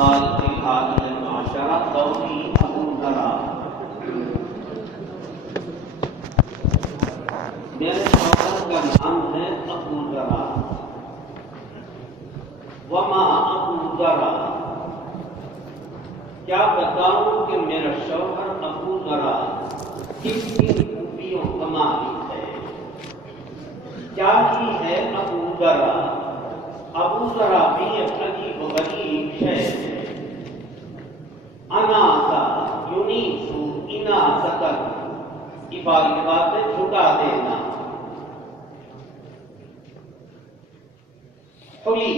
قال في هذه المعاشرة قولي أبو ذرا میرے شوہر کا نام ہے ابو ذرا. وما ابو ذرا، کیا بتاؤں کہ میرا شوہر ابو ذرا کس کن خوبیوں کا مالک ہے. کیا ہی ہے ابو ذرا؟ ابو ذرا بھی ایک عجیب و غریب شے ہے. اناسا یونیسو اناسکر، عبارت باتیں چھٹا دینا. حلی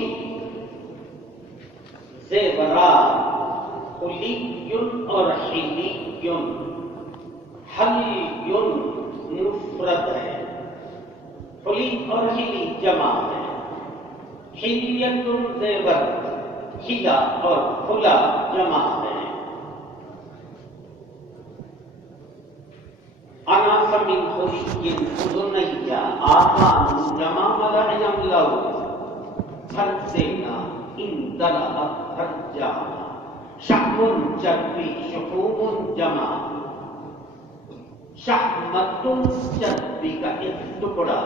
زیورات، حلیٌ اور حلیٌ. حلیٌ مفرد ہے، حلی اور حلی جمع ہے. حلیۃ زیور، حلا اور حلا جمع ہے. انا من حلی اذنیہ آسان جمع ملعیم لو. ہر دینا ان دلع ہر جانا. شحم چربی شحوم جمع. شحمت چربی کا ایک ٹکڑا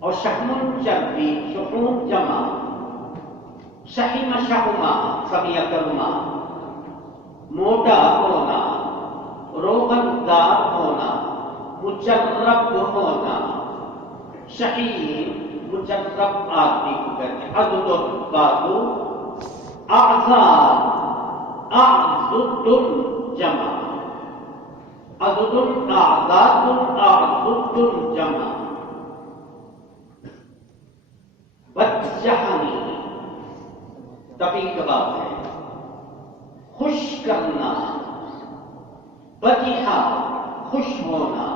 اور شحم چربی شحوم جمع. شحم شحما سمیہ کلمہ، موٹا ہونا، روغن دار ہونا، مجرب ہونا. شحیم مجرب آدمی کو کہتے ہیں. عضد البادو اعضاد، اعضد جمع. عضد اعضاد اعضد جمع. بجحنی طبیعی کا بات ہے، خوش کرنا. بجحا خوش ہونا.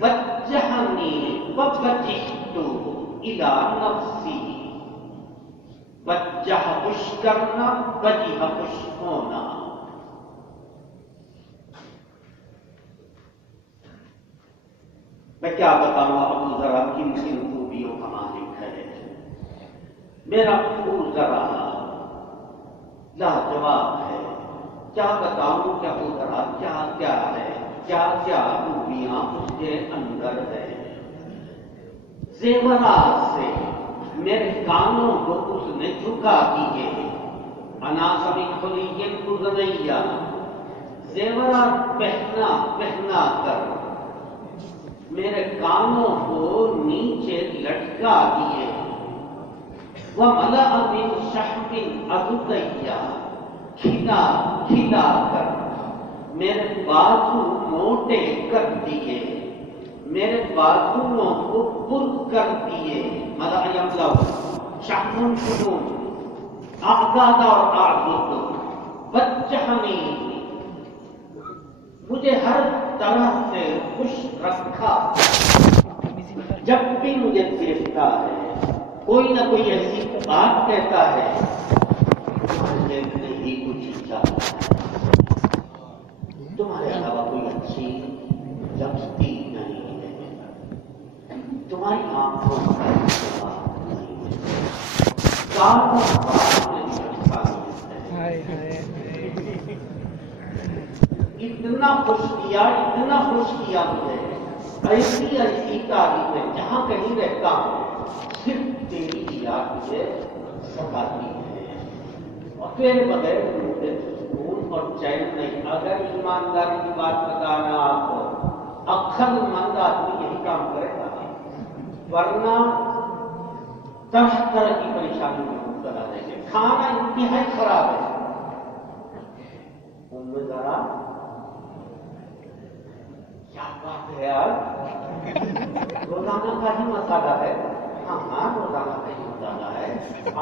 بجحنی وبجحت الى نفسی. بجح خوش کرنا، بجح خوش ہونا. میں کیا بتاؤں ابو ذرا کن کن خوبیوں کا مالک ہے. میرا ابو ذرا لاجواب ہے. کیا بتاؤں کہ ابو ذرا کیا کیا ہے، کیا کیا خوبیاں اس کے اندر ہے. زیورات سے میرے کانوں کو اس نے جھکا دیے. اناس من حلی اذنیہ، زیورات پہنا پہنا کر میرے کانوں کو نیچے لٹکا دیے. وملأ من شحم عضدیہ، کھلا کھلا کر میرے بازو موٹے کر دیے، میرے بازوؤں کو پر کر دیے. ملعیم لو، شحم شحوم، اعضاد اور اعضد. بجحنی، مجھے ہر طرح سے خوش رکھا. جب بھی مجھے دیکھتا ہے کوئی نہ کوئی ایسی بات کہتا ہے مجھے نہیں کچھ چاہتا ہے. تمہارے علاوہ کوئی اچھی لفظی نہیں ہے، تمہاری آنکھوں کا جواب نہیں ہے. کاروں بات میں لٹکا ہے. اتنا خوش کیا مجھے. ایسی ایسی تعریفیں جہاں کہیں رہتا ہوں صرف تیری یاد مجھے ستاتی ہے، اور تیرے بغیر مجھے سکون اور چین نہیں. اگر ایمانداری کی بات بتانا آپ کو، عقل مند آدمی یہی کام کرے گا، ورنہ طرح طرح کی پریشانی میں مبتلا رہیں گے. کھانا انتہائی خراب ہے. ذرا کیا بات ہے یار، روزانہ کا ہی مسالہ ہے. ہاں ہاں روزانہ کا ہی مسالہ ہے.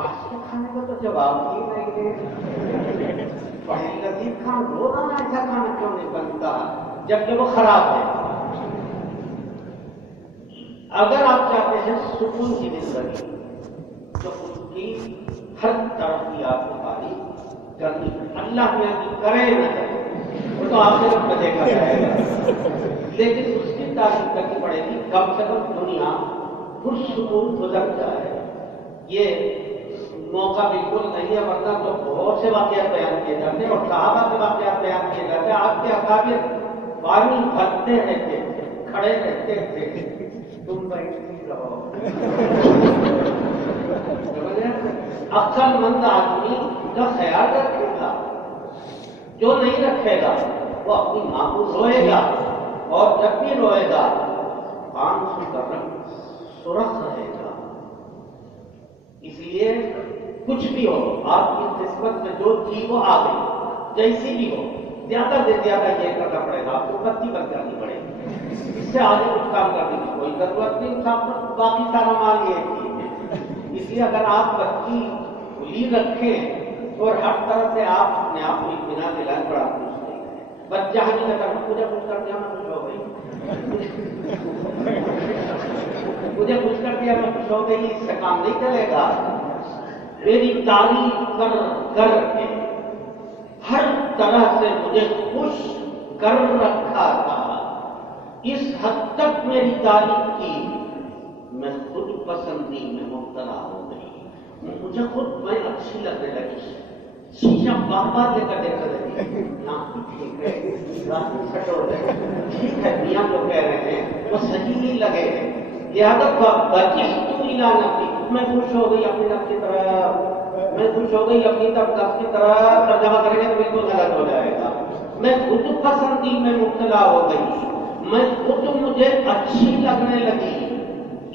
آج کے کھانے کا تو جواب ہی نہیں ہے. بڑے لذیذ کھانا، روزانہ ایسا کھانا کیوں نہیں بنتا جبکہ وہ خراب ہے. اگر آپ چاہتے ہیں سکون کی زندگی تو اس کی ہر طرف کی آپ کو تعریف کرنی. اللہ میاں کرے نہ کرے وہ تو آپ سے بچے گا جائے گا، لیکن اس کی تعریف کرنی پڑے گی. کم سے کم دنیا پرسکون گزر جائے. یہ موقع بالکل نہیں ہے، ورنہ تو بہت سے واقعات بیان کیے جاتے اور صحابہ کے واقعات بیان کیے جاتے. آپ کے اکابر پانی بھرتے رہتے تھے، کھڑے رہتے تھے، تم بیٹھتی رہو. عقل مند آدمی کا خیال رکھے گا، جو نہیں رکھے گا وہ اپنی ماں کو روئے گا، اور جب بھی روئے گا آنکھ کا رنگ سرخ رہے گا. اس لیے کچھ بھی ہو، آپ کی قسمت میں جو تھی وہ آ گئی، جیسی بھی ہو، زیادہ سے زیادہ یہ کرنا پڑے گا، آپ کو بتی بن جانی پڑے گی. اس سے آگے کچھ کام کرنے کی کوئی ضرورت نہیں، باقی سارا مال یہ ہے. اس لیے اگر آپ بتی کھلی رکھیں اور ہر طرح سے آپ اپنے آپ کو اطمینان دلائیں، بڑا خوش نہیں ہے. بچہ ہی نہ کرنا، مجھے کچھ کر دیا میں خوش ہو گئی، مجھے کچھ کر دیا میں خوش ہو گئی، اس سے کام نہیں چلے گا. میری تعریف کر کر کے ہر طرح سے مجھے خوش کر رکھا تھا، اس حد تک میری تعریف کی میں خود پسندی میں مبتلا ہو گئی. مجھے خود میں اچھی لگنے لگی، شیشہ بار بار لے کر دیکھنے لگی. ٹھیک ہے میاں جو کہہ رہے ہیں وہ صحیح نہیں لگے، لہٰذا بچی تو ملا نفسی، میں خوش ہو گئی اپنی نفس کی طرح، میں خوش ہو گئی اپنی نفس کی طرح. ترجمہ کریں گے تو بالکل غلط ہو جائے گا. میں خود پسندی میں مبتلا ہو گئی، میں خود مجھے اچھی لگنے لگی.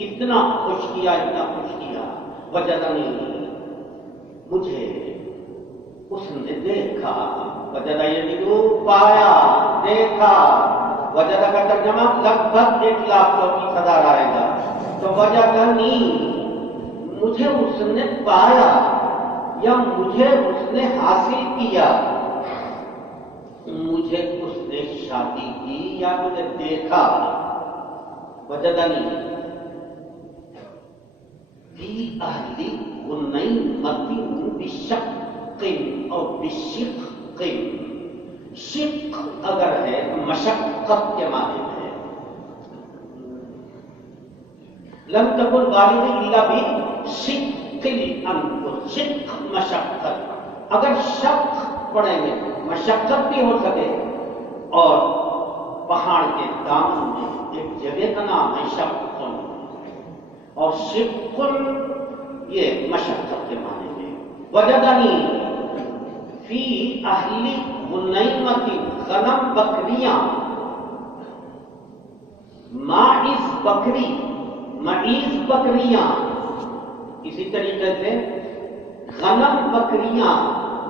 اتنا خوش کیا، اتنا خوش کیا. وجدنی، مجھے اس نے دیکھا. وجدہ یجدو، پایا، دیکھا. وجدہ کا ترجمہ لگ بھگ 1,40,000 آئے گا. تو وجدنی، مجھے اس نے پایا یا مجھے اس نے حاصل کیا. مجھے اس نے شادی کی یا مجھے دیکھا. وجدنی فی اہلی غنیمۃ بشق اور بشق. شق اگر ہے تو مشقت کے معنی میں ہے. لم تکن والد الا بشق الانفس، شق مشقت. اگر شق پڑھیں گے مشقت بھی ہو سکے. اور پہاڑ کے دامن میں ایک جگہ کا نام ہے شقن، اور شقن یہ مشقت کے معنی میں. وجدنی فی اہلی غنیمۃ، غنم بکریاں، ماعز بکری، معیز بکریاں. اسی طریقے سے غنم بکریاں،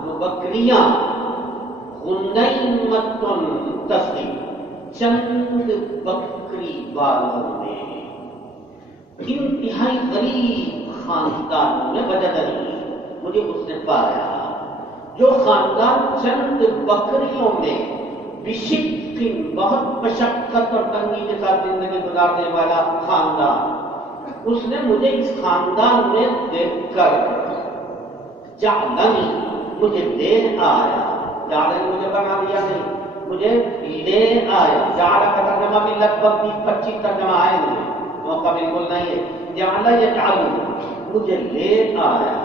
جو بکریاں، غنیمۃ تصغیر، چند بکری والوں میں، انتہائی غریب خاندان میں. وجدنی، مجھے اس نے پایا. جو خاندان چند بکریوں میں، بشق، بہت مشقت اور تنگی کے ساتھ زندگی گزارنے والا خاندان، اس نے مجھے اس خاندان میں دیکھ کر جعلنی، مجھے لے آیا. جعلنی مجھے بنا دیا نہیں، مجھے لے آیا. جعل کا ترجمہ بھی لگ بھگ 20-25 ترجمہ آئے ہیں، موقع بالکل نہیں ہے. جعل یجعل، مجھے لے آیا.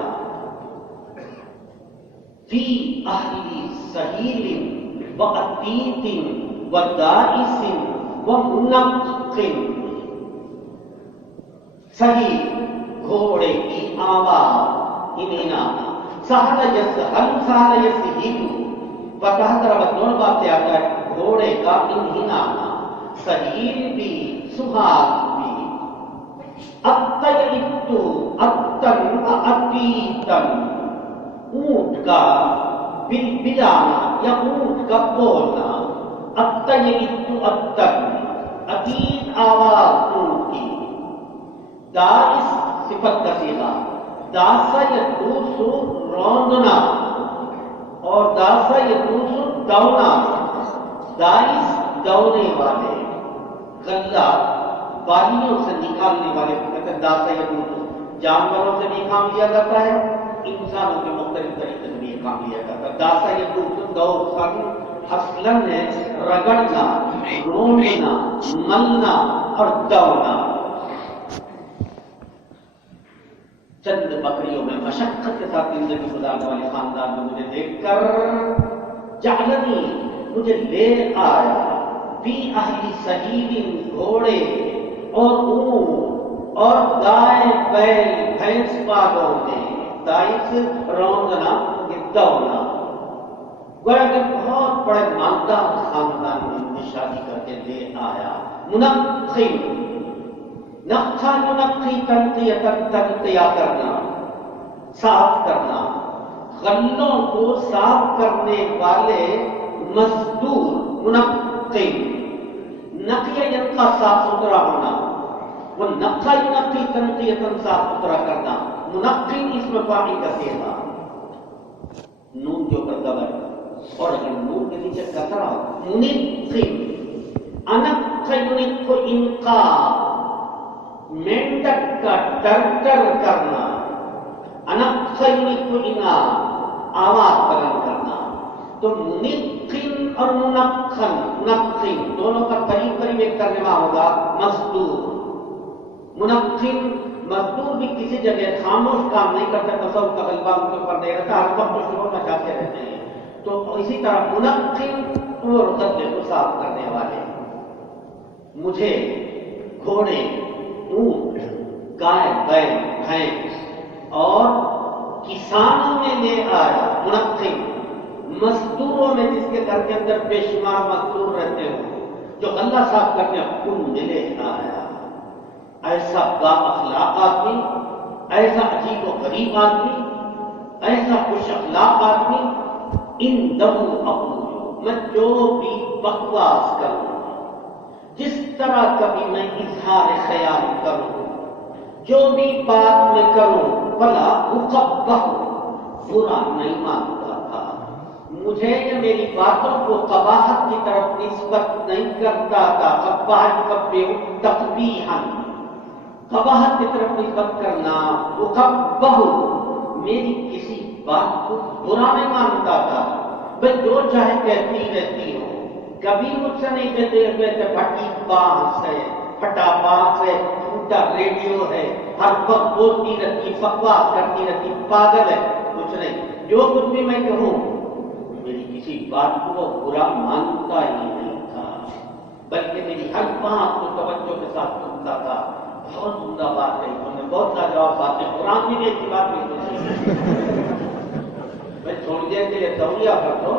فی اہلی سہیل و عتیق و دائس و منق. سہیل، گھوڑے کی آواز، انہینا. سہل یسہل، سہل یسہل، فتح طرف دونوں بات سے آتا ہے. گھوڑے کا انہینا، سہیل بھی، سہاگ بھی. اتیتو، اتن، اتیتن، اونٹ کا بلانا یا اونٹ کا بولنا. اتیتو اتن، اتیت آواز اونٹ کی. دائس صفت کا صیغہ. داسا یدوسو، روندنا، اور داسا یدوسو، دونا. دائس دونے والے، غلہ بالیوں سے نکالنے والے کو کہتے ہیں داسا یدوسو. جانوروں سے بھی کام لیا جاتا ہے، انسانوں کے مختلف طریقے سے بھی یہ کام لیا جاتا ہے. داسا یدوسو، دو اصلاً ہے رگڑنا، روندنا، ملنا اور دونا. چند بکریوں میں مشقت کے ساتھ زندگی گزارنے والے خاندان میں مجھے دیکھ کر جعلنی مجھے لے آیا فی اہلی سہیل گھوڑے اور اونٹ اور گائے بیل بھینس پالوں میں دائس روندنا دوڑنا گویا کہ بہت بڑے مالدار خاندان میں مجھے شادی کر کے لے آیا منقی نقشہ منقی تنقیہ کرنا صاف کرنا غلوں کو صاف کرنے والے مزدور منقی نقیہ ینقا صاف ستھرا ہونا وہ نقشہ ینقی تنقیہ صاف ستھرا کرنا منقی اس میں پانی کا سیوا نون کے اوپر دبر اور اگر نون کے نیچے کسرا منقی انقی ینق انقا مینڈک کا ٹرٹر کرنا انقی کو انا آواز بلند کرنا تو منقن اور منقن دونوں کا قریب قریب ایک ترجمہ ہوگا مزدور منقن مزدور بھی کسی جگہ خاموش کام نہیں کرتے تصور کا غلبہ ان کے اوپر نہیں رہتا ہر وقت شروع مچاتے رہتے ہیں تو اسی طرح منقن اور غلے کو صاف کرنے والے مجھے گھوڑے اونٹ گائے بیل بھینس اور کسانوں میں لے آیا منقم مزدوروں میں جس کے گھر کے اندر بے شمار مزدور رہتے ہوں جو غلہ صاف کرتے ہیں ان میں لے آیا ایسا با اخلاق آدمی ایسا عجیب و غریب آدمی ایسا خوش اخلاق آدمی ان دمو اقول میں جو بھی بکواس کروں جس طرح کبھی میں اظہار خیال کروں جو بھی بات میں کروں بلا اقبہ برا نہیں مانتا تھا مجھے یا میری باتوں کو قباحت کی طرف نسبت نہیں کرتا تھا تقبیحا قباحت کی طرف نسبت کرنا اقبہ میری کسی بات کو برا نہیں مانتا تھا میں جو چاہے کہتی رہتی ہوں کبھی مجھ سے نہیں کہتے ہوئے کہ پھٹی بانس ہے پھٹا بانس ہے ٹوٹا ریڈیو ہے ہر وقت بولتی رہتی بکواس کرتی رہتی پاگل ہے کچھ نہیں جو کچھ بھی میں کہوں میری کسی بات کو وہ برا مانتا ہی نہیں تھا بلکہ میری ہر بات کو توجہ کے ساتھ سنتا تھا بہت عمدہ بات ہے انہوں نے بہت لاجواب بات ہے قرآن میں بھی ایسی بات نہیں میں تھوڑی دیر کے لیے تولیہ کر دو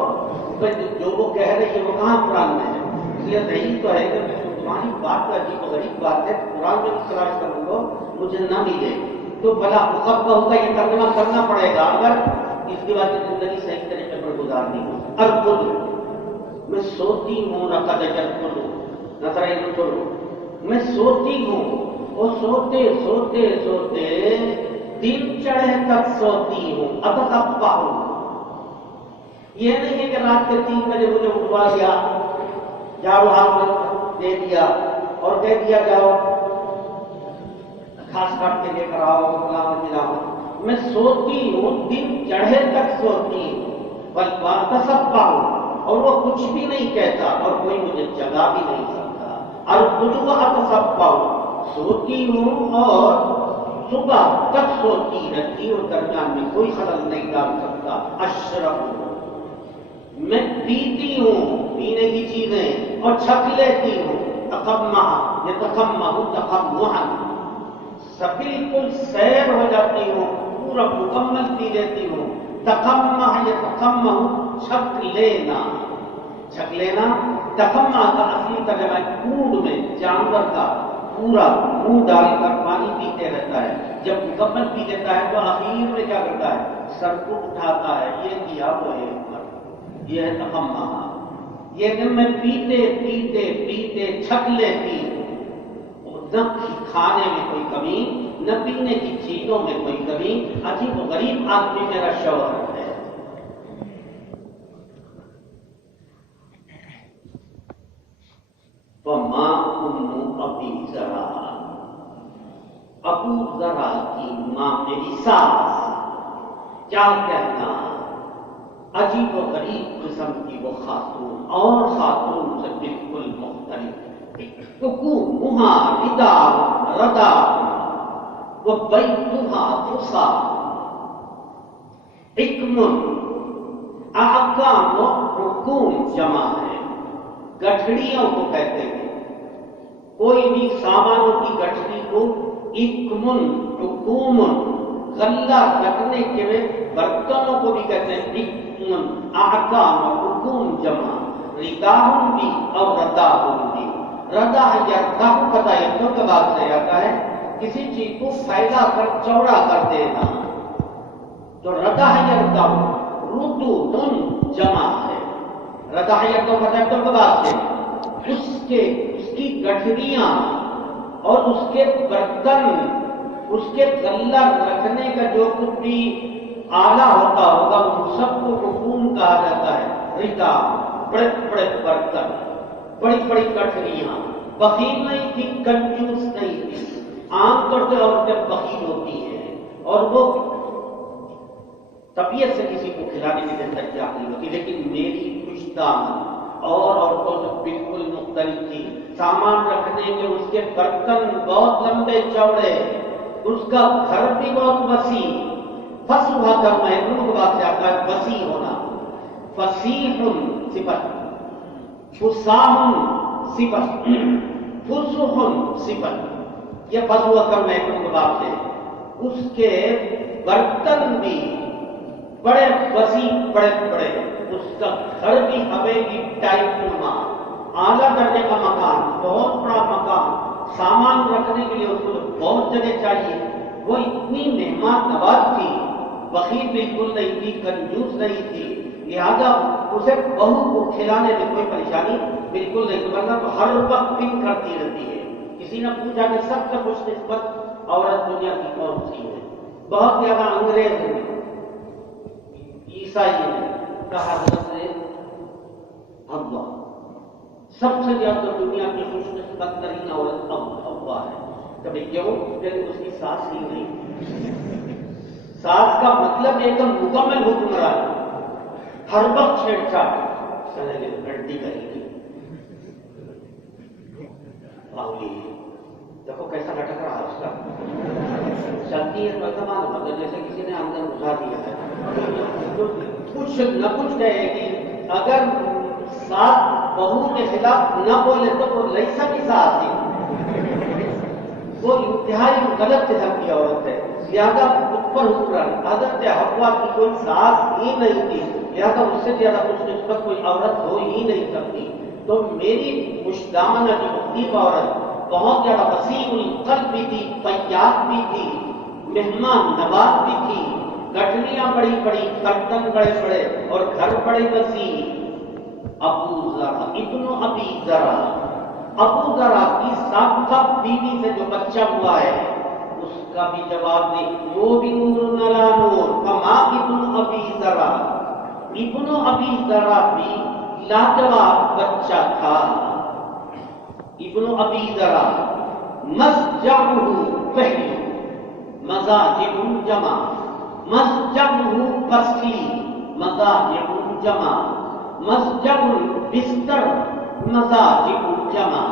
جو وہ کہہ رہی ہے وہ کہاں قرآن میں ہے اس لیے نہیں تو ہے کہ میں تمہاری بات کا عجیب و غریب بات ہے قرآن میں بھی تلاش کروں گا مجھے نہ ملے تو بھلا مقبہ ہوگا یہ ترجمہ کرنا پڑے گا اگر اس کے بعد زندگی صحیح طریقے پر گزارنی ہو ارقد میں سوتی ہوں رقد یرقد نظر سنو میں سوتی ہوں اور سوتے سوتے سوتے دن چڑھے تک سوتی ہوں اتقبہ ہوں یہ نہیں ہے کہ رات کے 3 بجے مجھے اٹھوا دیا جاؤ ہاتھ میں دے دیا اور کہہ دیا جاؤ گھاس کاٹ کے لے کر آؤ ملاؤ میں سوتی ہوں دن چڑھے تک سوتی ہوں تصبہ ہوں اور وہ کچھ بھی نہیں کہتا اور کوئی مجھے جگا بھی نہیں سکتا اور تصبہ ہوں سوتی ہوں اور صبح تک سوتی رہتی اور درمیان میں کوئی خلل نہیں ڈال سکتا اشرب میں پیتی ہوں پینے کی چیزیں اور چھک لیتی ہوں تقمہ یہ تقمہ تقمہ بالکل سیر ہو جاتی ہوں پورا مکمل پی لیتی ہوں تقمہ یہ تقمہ چھک لینا تقمہ کا اصلی ترجمہ کوڑ میں جانور کا پورا منہ ڈال کر پانی پیتے رہتا ہے جب مکمل پی لیتا ہے تو آخر میں کیا کرتا ہے سر کو اٹھاتا ہے یہ کیا وہ ہے یہ ہے تقمہ یہ کہ میں پیتے پیتے پیتے چھک لیتی ہوں نہ کھانے میں کوئی کمی نہ پینے کی چیزوں میں کوئی کمی عجیب و غریب آدمی میرا شوہر ہے ماں ابی ذرا ابو ذرا کی ماں میری ساس کیا کہنا عجیب و غریب قسم کی وہ خاتون اور خاتون سے بالکل مختلف ککو مہا ردا ردا وہ بیتھا فسا حکم احکام و حکوم جمع ہے، گٹھڑیوں کو کہتے ہیں، کوئی بھی سامانوں کی گٹھڑی کو حکمن حکوم، غلہ رکھنے کے برتنوں کو بھی کہتے ہیں حکمن احکام و حکوم جمع، رداہم بھی اور رداہم بھی، ردا یا رداہم پتہ یتوں کے بعد سے آتا ہے کسی چیز کو پھیلا کر چوڑا کر دینا، تو ردا یا رداہم ردو جمع ہے، ردا یا پتہ یتوں کے بعد سے اس کی گٹھڑیاں اور اس کے برتن، اس کے غلہ رکھنے کا جو کچھ بھی آلہ ہوتا ہوگا ان سب کو حکوم کہا جاتا ہے، ردا بڑے بڑے برتن، بڑی بڑی گٹھڑیاں، بخیل نہیں تھی، کنجوس نہیں تھی، عام طور سے عورتیں بخیل ہوتی ہیں اور وہ طبیعت سے کسی کو کھلانے کی تیار نہیں ہوتی، لیکن میری خوش دامن اور عورتوں سے بالکل مختلف تھی، سامان رکھنے کے اس کے برتن بہت لمبے چوڑے، اس کا گھر بھی بہت وسیع، فسوحا کا محروم بات سے آتا ہے وسیع ہونا، فصیح صفت، فصاح صفت، فسح صفت، یہ فسوحا کا محروم بات ہے، اس کے برتن بھی بڑے وسیع بڑے بڑے، اس کا گھر بھی حویلی ٹائپ نما، اعلیٰ درجے کا مکان، بہت بڑا مکان، سامان رکھنے کے لیے اس کو بہت جگہ چاہیے، وہ اتنی مہمان نواز تھی، بخیل بالکل نہیں تھی، کنجوس نہیں تھی، لہذا اسے بہو کو کھلانے میں کوئی پریشانی بالکل نہیں، ورنہ تو ہر وقت پن کرتی رہتی ہے۔ کسی نے پوچھا کہ سب سے خوش نسبت عورت دنیا کی کون سی ہے؟ بہت زیادہ انگریز ہیں، عیسائی ہیں، کہا حضرت نے اللہ سب سے زیادہ دنیا کی خوش نسبت ترین عورت حوا ہے۔ کبھی کیوں؟ کہ اس کی ساس ہی نہیں، ساس کا مطلب ایک دم مکمل حکمران، ہر وقت چھیڑ چھاڑ گھنٹی کرے گی، دیکھو کیسا لٹک رہا ہے اس کا، چلتی ہے تو مطلب جیسے کسی نے اندر گھسا دیا ہے، کچھ نہ کچھ کہے گی، اگر ساتھ بہو کے خلاف نہ بولے تو وہ لیسا بھی ساتھ ہی، وہ انتہائی غلط قسم کی عورت ہے، لہذا اس پر حکمران، حضرت حوا کی کوئی ساس ہی نہیں تھی، لہذا اس سے زیادہ کچھ نسبت کوئی عورت ہو ہی نہیں سکتی، تو میری مشدامنہ کی مختلف عورت بہت زیادہ وسیع القلب بھی تھی، فیاض بھی تھی، مہمان نواز بھی تھی، گٹھڑیاں بڑی بڑی، برتن بڑے بڑے اور گھر بڑے وسیع۔ ابو ذرا ابن ابی ذرا، ابو ذرا کی سابقہ بیوی سے جو بچہ ہوا ہے اس کا بھی جواب نہیں، وہ بھی نور نلا نور، فما ابن ابی ذرا، ابن ابی ذرا بھی لاجواب بچہ تھا، ابن ابی ذرا مسجعہ پہلی، مزاجع جمع، مسجع پسلی، مزاجع جمع، مسجع بستر، مزاجع جمع،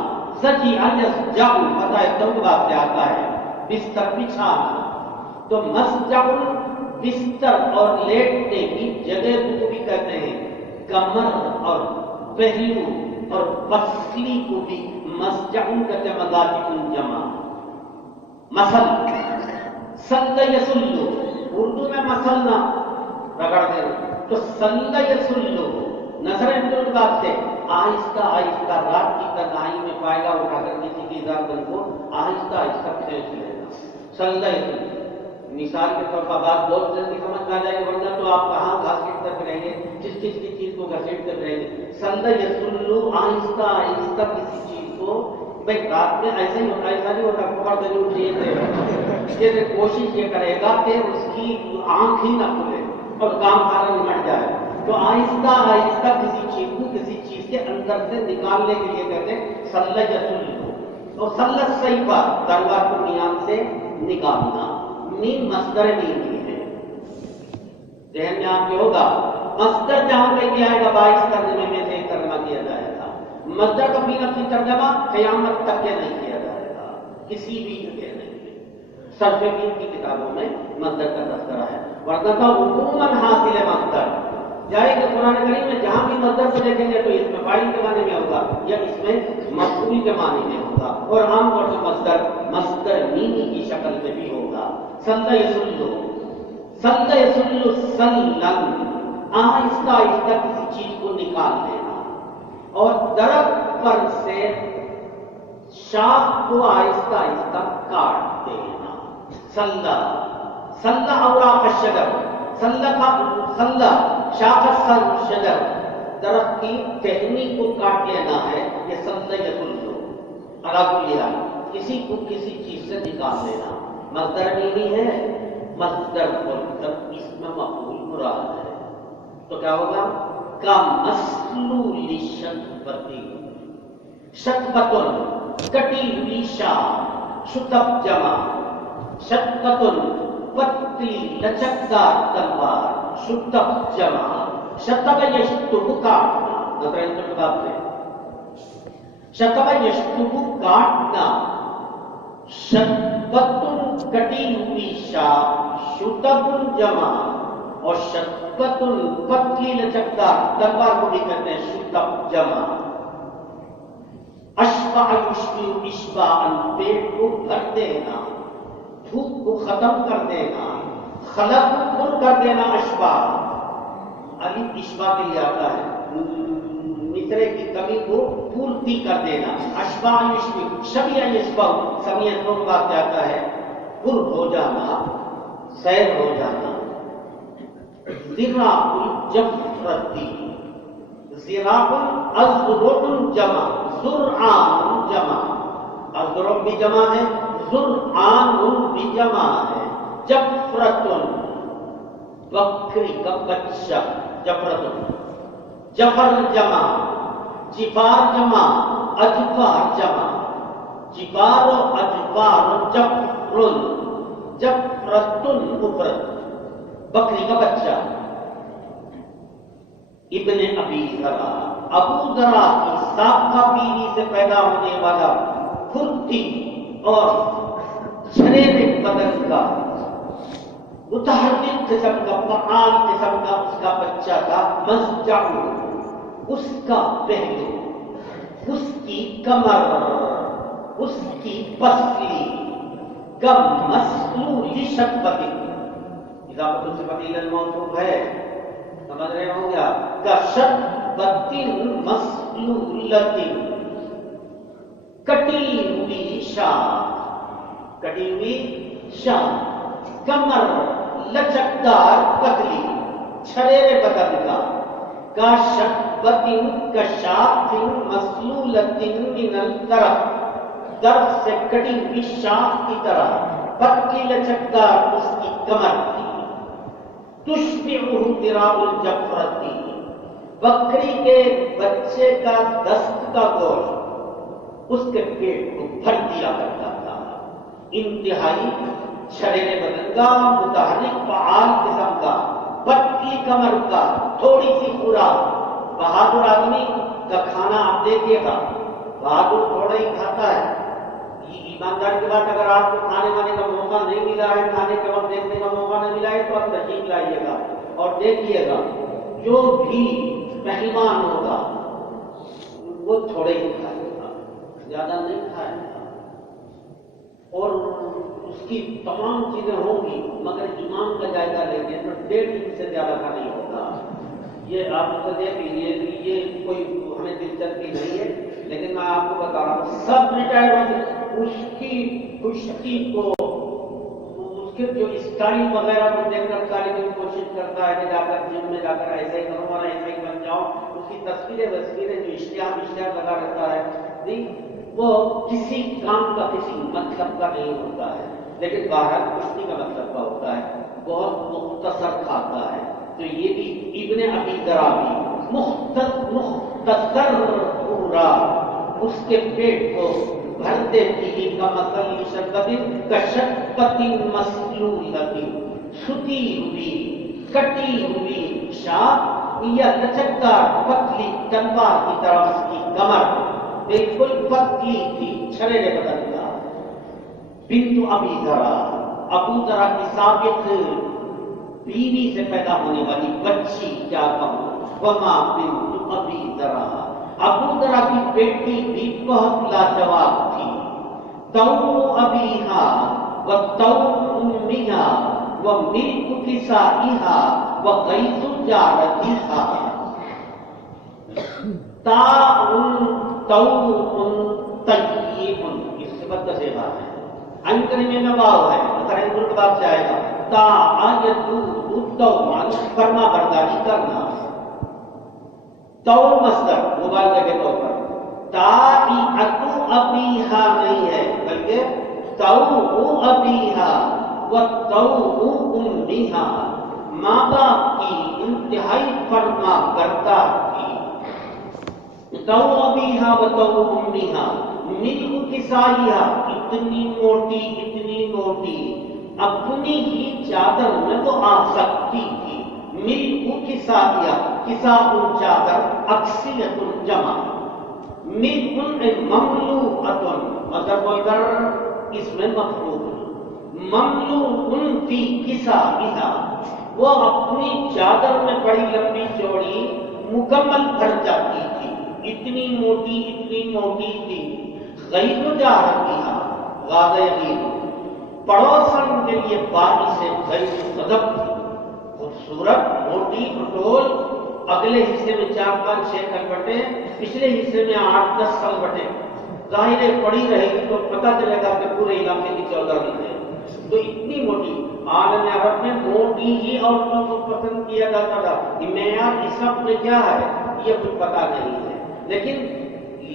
سجع یسجع پتہ ہے دو بات سے آتا ہے بستر بچھانا، تو مسجع بستر اور لیٹنے کی جگہ کو بھی کہتے ہیں، کمر اور پہلو اور پسلی کو بھی مسجع کہتے ہیں، مزاجع جمع۔ مسل سل یسلو، اردو میں مسلنا رگڑ دینا، تو سل یسلو نظریں دور بات سے آہستہ آہستہ رات کی تنہائی میں فائدہ اٹھا کر کسی کی گردن کو آہستہ آہستہ کھینچ لینا، سل یسلو۔ مثال کے طور پر بات بہت جلدی سمجھ میں آ جائے گی، ورنہ تو آپ کہاں گھسیٹتے پھریں گے، جس چیز کو گھسیٹتے پھریں گے، سل یسلو آہستہ آہستہ کسی چیز کو، بھائی رات میں ایسا ہی ہوتا ہے، ایسا نہیں ہوتا پکڑ دے یہ کوشش یہ کرے گا کہ اس کی آنکھ ہی نہ کھلے اور کام سارا نمٹ جائے، تو آہستہ آہستہ کسی چیز کو کسی چیز کے اندر سے نکالنے کے لیے کہتے ہیں سل یسلو، اور سلت سیفا تلوار کو نیام سے نکالنا، نیم مصدر نہیں ہے، ذہن میں آپ کے ہوگا مصدر جہاں پہ کیا آئے گا 22 ترجمے میں سے ترجمہ کیا جائے گا، مصدر کا بھی نفسی ترجمہ قیامت تک کے نہیں کیا جائے گا، کسی بھی جگہ نہیں ہے، صرف دین کی کتابوں میں مصدر کا تذکرہ ہے، ورنہ تو عموماً حاصل مصدر جائے کہ قرآن کریم میں جہاں بھی مصدر کو دیکھیں گے تو اس میں فاعل کے معنی میں ہوگا یا اس میں مفعول کے معنی میں ہوگا، اور عام طور سے مصدر مینی کی شکل میں بھی ہوگا۔ سلّ یسلّ، سلّ یسلّ سلّن، آہستہ آہستہ کسی چیز کو نکال دینا، اور درخت پر سے شاخ کو آہستہ آہستہ کاٹ دینا۔ سلّ سلّ اوراق الشجر، سلّ شاخ الشجر، درخت کی ٹہنی کو کاٹ لینا ہے، یہ سلّ یسلّ۔ علی کل حال کسی کو کسی چیز سے نکال لینا مصدر مینی ہے، مصدر مرکب اس میں مفعول مراد ہے، تو کیا ہوگا؟ کا مسلول شکبتی، شکبتن کٹی ہوئی شاخ، شتب جمع، شکبتن پتلی لچکدار تلوار، شتب جمع، شتب یشتب کاٹنا، نظر انتخاب میں شتب یشتب کاٹنا، شکبتن کٹی ہوئی شاخ، شتب جمع، اور شکبتن پتلی لچکدار تلوار کو بھی کہتے ہیں شتب جمع۔ اشبع یشبع اشباعًا، پیٹ کو بھر دینا، بھوک کو ختم کر دینا، خلق کو پر کر دینا، اشبع الف اشبع کے لیے آتا ہے، مصرے کی کمی کو پورتی کر دینا، اشبع یشبع، شبع یشبع، سمیع دو بات آتا ہے، پر ہو جانا، سیر ہو جانا۔ ذراع الجفرتی، ذراع ازرع جمع، زرعان جمع، ازرع بھی جمع ہے، زرعان بھی جمع ہے۔ جفرتن بکری کا بچہ، جفرتن، جفر جمع، جفار جمع، اجفار جمع، جفار و اجفار جفرن، جفرتن مفرد، بکری کا بچہ۔ ابن ابی ذرا، ابو ذرا کی سابقہ بیوی سے پیدا ہونے والا پھرتی اور چھریرے بدن کا متحرک قسم کا، فعال قسم کا اس کا بچہ تھا، مضجع، اس کا پہلو، اس کی کمر، اس کی پسلی، کم مسلول شکبت، اضافت صفت الی الموصوف ہے، سمجھ رہے ہوں گے آپ، کا شکبت مسلولت، کٹی ہوئی شاخ، کٹی ہوئی شاخ، کمر لچکدار پتلی، چھریرے بدن کا شکبت کشاف مسلولت من الدرخت، درخت سے کٹی ہوئی شاخ کی طرح پتلی لچکدار اس کی کمر تھی۔ تشبعہ ذراع الجفرتی، بکری کے بچے کا دست کا گوشت اس کے پیٹ کو بھر دیا کرتا تھا، انتہائی چھریرے بدن کا، متحرک فعال قسم کا، پتلی کمر کا، تھوڑی سی خوراک۔ بہادر آدمی کا کھانا آپ دیکھیے گا، بہادر تھوڑا ہی کھاتا ہے، ایمانداری کی بات، اگر آپ کو کھانے وانے کا موقع نہیں ملا ہے، کھانے کے وقت دیکھنے کا موقع نہیں ملا ہے، تو آپ تشریف لائیے گا اور دیکھیے گا، جو بھی پہلوان ہوگا وہ تھوڑے ہی کھائے گا، زیادہ نہیں کھائے گا، اور اس کی تمام چیزیں ہوں گی، مگر امام کا جائزہ لیں گے تو 1.5 انچ سے زیادہ کا نہیں ہوگا۔ یہ آپ کو دیکھ لیجیے، یہ کوئی ہمیں دلچسپی نہیں ہے، لیکن میں آپ کو بتا رہا ہوں، سب ریٹائر اس کی خشکی کو، اس کے جو اسٹائل وغیرہ کو دیکھ کر طالب علم کوشش کرتا ہے کہ جا کر جم میں جا کر ایسے ہی کروں اور ایسے ہی بن جاؤں، اس کی تصویریں جو اشتہار لگا رہتا ہے، وہ کسی کام کا، کسی مطلب کا نہیں ہوتا ہے، لیکن باہر کشتی کا مطلب کا ہوتا ہے، بہت مختصر کھاتا ہے۔ تو یہ بھی ابن ابی ذرا بھی مختصر پورا اس کے پیٹ کو بھر دیتی ہی، کا مثل شکبت کشکبت مسلولت، ستی ہوئی، کٹی ہوئی شاخ یا لچکدار پتلی تلوار کی طرح اس کی کمر بالکل پتلی تھی، چھریرے بدن کا۔ بنت ابی ذرا، ابو ذرا کی سابق بیوی سے پیدا ہونے والی بچی کیا کہوں، وما بنت ابی ذرا، ابو ذرا کی بیٹی بھی بہت لاجواب تھی، تو ابیہا و تو امیہا و ملک کسائیہا و غیظ جارتیہا، تاؤن طیب، اس سے بدل سے بات ہے، عین کریمے میں واو ہے، مثلا ان کے بعد سے آئے گا فرما برداری کرنا، تو مصدر مبالغہ کے طور پر، تائعۃ ابیہا نہیں ہے بلکہ تو ابیہا و تو امیہا، ماں باپ کی انتہائی فرما بردار تھی، تو ابیہا و تو امیہا، ملک کسائیہا، اتنی موٹی اپنی ہی چادر میں تو آ سکتی تھی، ملک کسائیہا، کسا ان چادر، اکسیت الجمع، ملک مملوءۃ، مطلب بول کر اس میں مفعول، مملوء فی کسائیہا، وہ اپنی چادر میں بڑی لمبی چوڑی مکمل بھر جاتی تھی، اتنی موٹی تھی، غیظ جارتیہا، غاض یغیظ، پڑوسن کے لیے باعث غیظ غضب تھی، خوبصورت، موٹی، بٹول، اگلے حصے میں 4 5 6 کلبٹیں، پچھلے حصے میں 8 10 کلبٹیں، ظاہر ہے پڑی رہے گی تو پتہ چلے گا کہ پورے علاقے کی چودھری ہے، تو اتنی موٹی، عالم عرب میں موٹی ہی عورتوں کو پسند کیا جاتا تھا، کہ معیار اس وقت میں کیا ہے یہ کچھ پتہ نہیں ہے، لیکن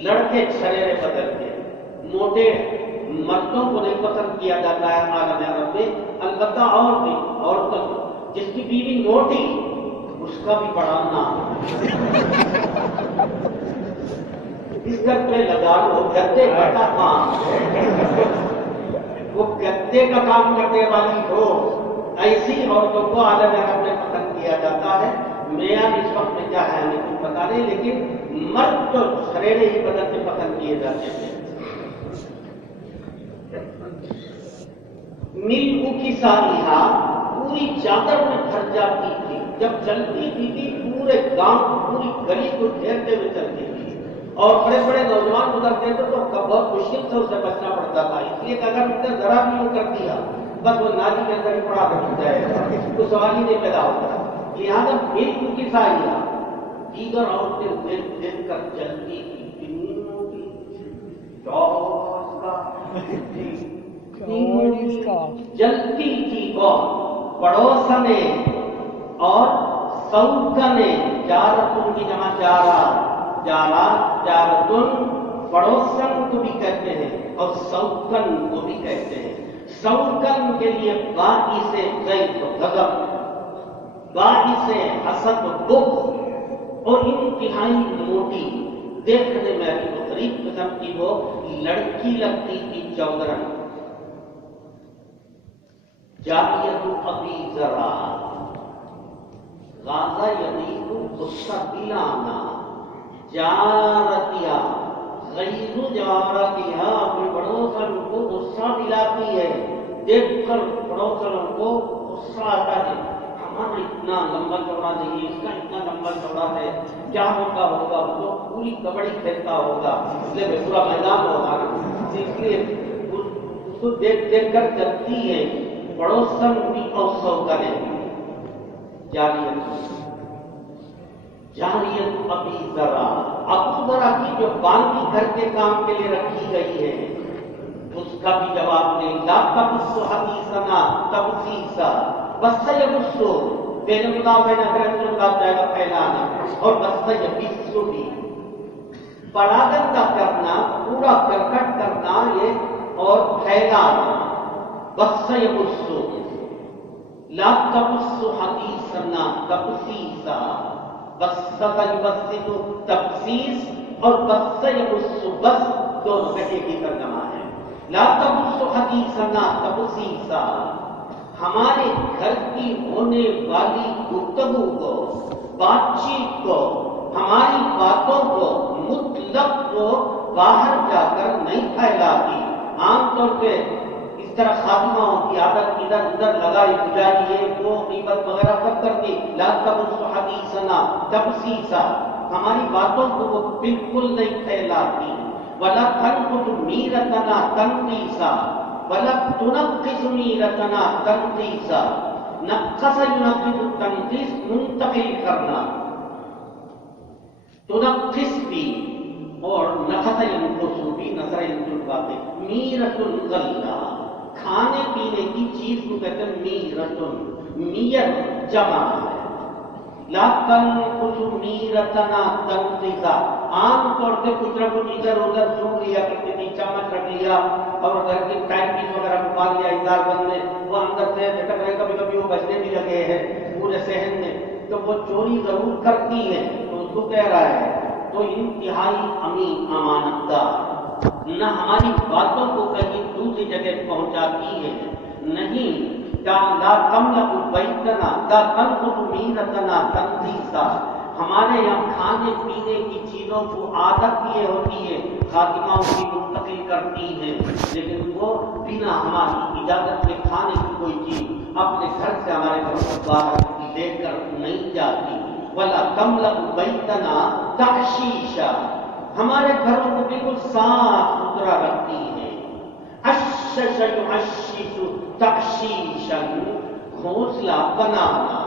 لڑکے چھریرے بدل کے، موٹے مردوں کو نہیں پسند کیا جاتا ہے عالم عرب میں، البتہ اور بھی عورتوں کو، جس کی بیوی موٹی اس کا بھی بڑا نام، اس گھر پہ لگا لو گدے کا کام، وہ گدے کا کام کرنے والی ہو، ایسی عورتوں کو عالم عرب میں پسند کیا جاتا ہے، معیار اس وقت میں کیا ہے ہمیں کچھ پتا نہیں، لیکن مرد تو چھریرے ہی بدل سے پسند کیے جاتے ہیں۔ ملک کسائیہا، پوری چادر میں بھر جاتی تھی، جب چلتی تھی پورے گاؤں پوری گلی کو گھیرتے ہوئے چلتی تھی، اور بڑے بڑے نوجوان گزرتے تھے تو بہت مشکل سے اسے بچنا پڑتا تھا، اس لیے کہ اگر اس نے ذرا بھی یوں کر دیا بس وہ نالی کے اندر ہی پڑا رہ جائے گا، تو سوال ہی نہیں پیدا ہوتا، لہٰذا ملک کسائیہا، دیگر عورتیں دیکھ کر چلتی تھی، جلتی تھی کون؟ پڑوسنے اور سوکنے، جارتن کی جمع جارتن، پڑوسن کو بھی کہتے ہیں اور سوکن کو بھی کہتے ہیں، سوکن کے لیے باعث غیظ غضب، باعث حسد بغض، اور انتہائی موٹی، دیکھنے میں بھی غریب قسم کی وہ لڑکی لگتی تھی، چودرن، جاریت ابی ذرا، غاض یغیظ، غصہ دلانا، جارتیہ، غیظ جارتیہ، اپنے پڑوسن کو غصہ دلاتی ہے، دیکھ کر پڑوسنوں کو غصہ آتا ہے، ہمارا اتنا لمبا چوڑا نہیں، اس کا اتنا لمبا چوڑا ہے، کیا ہوگا وہ تو پوری کبڈی کھیلتا ہوگا، اس لیے پورا میدان ہوگا نا، اس لیے اس کو دیکھ کر چلتی ہے، پڑوسن بھی اور سوکنے بھی، جاریت ابی ذرا، ابو ذرا کی جو باندھی گھر کے کام کے لیے رکھی گئی ہے اس کا بھی جواب نہیں، لا تبص حدیثنا تبصیصا، بس یبص، بین مضاف بین اخرج مضاف جائے گا پھیلانا، اور بس یبص بھی پراگندہ کرنا، پورا کرکٹ کرنا یہ، اور پھیلانا، بس یبص، لا تبص حدیثنا تبصیصا، بس یبص تبصیص اور بس یبص، بس دونوں کا ایک ہی ترجمہ ہے، لا تبص حدیثنا تبصیصا، ہمارے گھر کی ہونے والی گفتگو کو، بات چیت کو، ہماری باتوں کو، مطلق کو باہر جا کر نہیں پھیلاتی، عام طور پہ اس طرح خاتمہ کی عادت ادھر ادھر لگائی بجائی یہ وہ غیبت وغیرہ سب کرتی، لا تبث حدیثنا تبثیثا، ہماری باتوں کو وہ بالکل نہیں پھیلاتی، ولا تنقض میرتنا تنقیسا ولا تنقص میرتنا تنقیسا، نقص ینقص تنقیس منتقل کرنا، تنقص بھی اور نقص ینقص بھی، نظر انجل باتیں، میرت الغلہ کھانے پینے کی چیز کو کہتے ہیں میرت، میت جمع ہے، لا تنقص میرتنا تنقیسا، عام طور سے کچھ نہ کچھ ادھر ادھر چھوڑ لیا کرتی تھی، چمچ رکھ لیا اور ادھر کی ٹائم پیس وغیرہ نکال لیا اظہار بند میں، وہ اندر سے بھٹک رہے، کبھی کبھی وہ بجنے بھی لگے ہیں پورے صحن میں، تو وہ چوری ضرور کرتی ہے، تو اس کو کہہ رہا ہے تو انتہائی امین امانت دار، نہ ہماری باتوں کو کہیں دوسری جگہ پہنچاتی ہے، نہیں، لا تملک بیتنا لا تنقض میرتنا تنقیسا، ہمارے یہاں کھانے پینے کی چیزوں کو عادت یہ ہوتی ہے خاتمہ کی منتقل کرتی ہے، لیکن وہ بنا ہماری اجازت کے کھانے کی کوئی چیز اپنے گھر سے ہمارے گھروں سے باہر لے کر نہیں جاتی، ولا تملک بیتنا تحشیشا، ہمارے گھروں کو بالکل صاف ستھرا رکھتی ہے، اشش یحشش تحشیشا، گھونسلہ بنانا،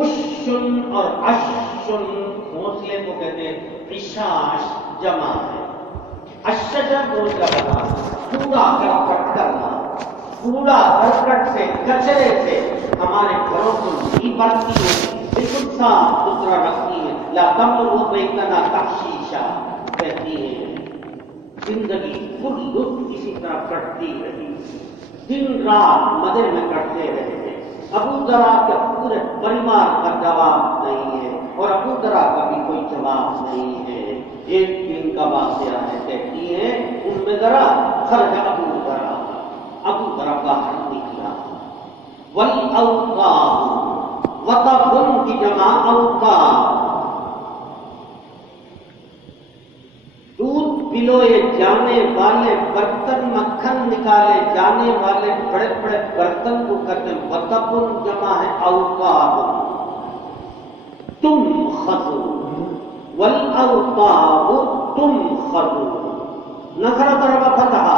اشن اور اشن گھونسلے کو کہتے ہیں اشاش جمع ہے، اششا گھونسلہ بنانا، کوڑا کرکٹ کرنا، کوڑا کرکٹ سے کچرے سے ہمارے گھروں کو نہیں بھرتی ہے، بالکل صاف ستھرا رکھتی ہے، لا تملک بیتنا تحشیشا، کہتی ہے زندگی کل لطف اسی طرح کٹتی رہی، دن رات مدر میں کٹتے رہے ہیں، ابو ذرا کے پورے پریوار کا جواب نہیں ہے اور ابو ذرا کا بھی کوئی جواب نہیں ہے، ایک دن کا واقعہ ہے، کہتی ہے ان میں ذرا خرج ابو ذرا باہر نکلا، والاوقات وطن کی جمع اوقات، دودھ پلوئے جانے والے برتن، مکھن نکالے جانے والے بڑے بڑے برتن کو کہتے ہیں وطن، جمع ہے اوقاب، تم خذو والاوقاب تم خذو، نصر ضرب فتح،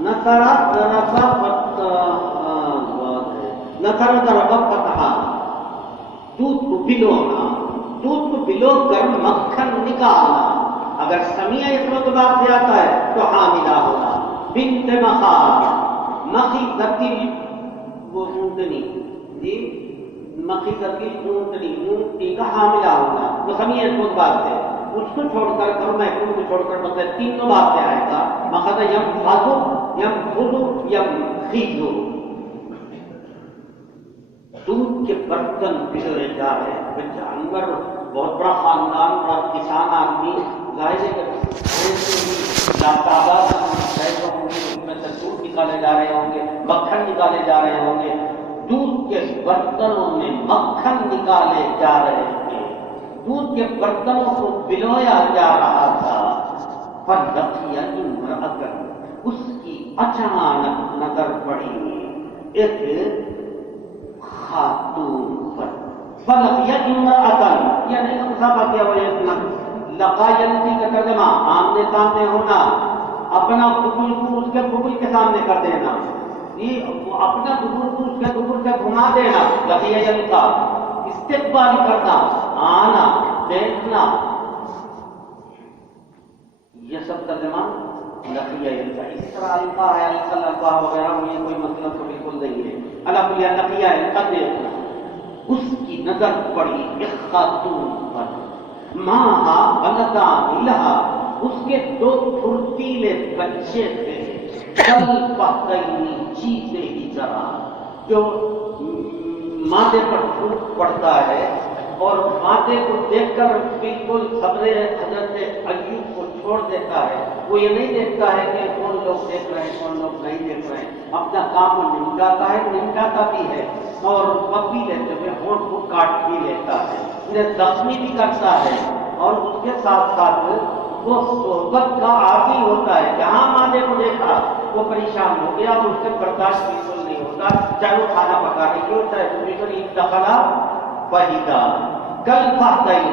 نصر ضرب نصر ضرب فتح، دودھ کو پلونا، دودھ کو پلو کر مکھن نکالنا، اگر سمیہ اس وقت بات سے آتا ہے تو حاملہ ہونا، بنت مخاض، مخیضۃ وہ اونٹنی، جی مخیضۃ اونٹنی، اونٹنی کا حاملہ ہونا، وہ سمیہ اس وقت بات سے، اس کو چھوڑ کر گھر محکوم کو چھوڑ کر مطلب تینوں بات سے آئے گا، مخذ یمخذ یمخذ یمخذ، دودھ کے برتن پلوئے جا رہے ہیں، جانور بہت بڑا خاندان، بڑا کسان آدمی، ظاہر ہے کہ میں سے دودھ نکالے جا رہے ہوں گے، مکھن نکالے جا رہے ہوں گے، دودھ کے برتنوں میں مکھن نکالے جا رہے تھے، دودھ کے برتنوں کو پلویا جا رہا تھا، فلقی امرأۃ، اس کی اچانک نظر پڑی ایک خاتون پر، فلقی امرأۃ، یہ نہیں مسابقہ کیا ہوا یہ لقا یلقی کا ترجمہ آمنے سامنے ہونا، اپنا قبول کو اس کے قبول کے سامنے کر دینا، اپنا قبول کو اس کے قبول سے گھما دینا، لقی یلقا استقبال کرنا، آنا، دیکھنا، یہ سب ترجمہ لقی یلقا، اسی طرح القا ہے، القا وغیرہ میں کوئی مطلب تو بالکل نہیں ہے، لقی یلقا دیکھنا، اس کی نظر پڑی ایک خاتون پر، ماہا ولدان لہا، اس کے دو پھرتیلے بچے تھے، کل پختینی چیتے ہی ذرا، جو مادے پر پھوٹ پڑتا ہے اور مادے کو دیکھ کر بالکل صبر حضرت ایوب کو چھوڑ دیتا ہے، وہ یہ نہیں دیکھتا ہے کہ کون لوگ دیکھ رہے ہیں کون لوگ نہیں دیکھ رہے ہیں، اپنا کام وہ نمٹاتا ہے، نمٹاتا بھی ہے اور پک بھی لیتے ہوئے ہونٹ کو کاٹ بھی لیتا ہے، انہیں زخمی بھی کرتا ہے، اور اس کے ساتھ ساتھ وہ صحبت کا عادی ہوتا ہے، جہاں مادے کو دیکھا وہ پریشان ہو گیا، اس سے برداشت بالکل نہیں ہوتا، چاہے وہ کھانا پکا رہی ہو چاہے دوسری کری دخلا وحیدہ کل فہدین،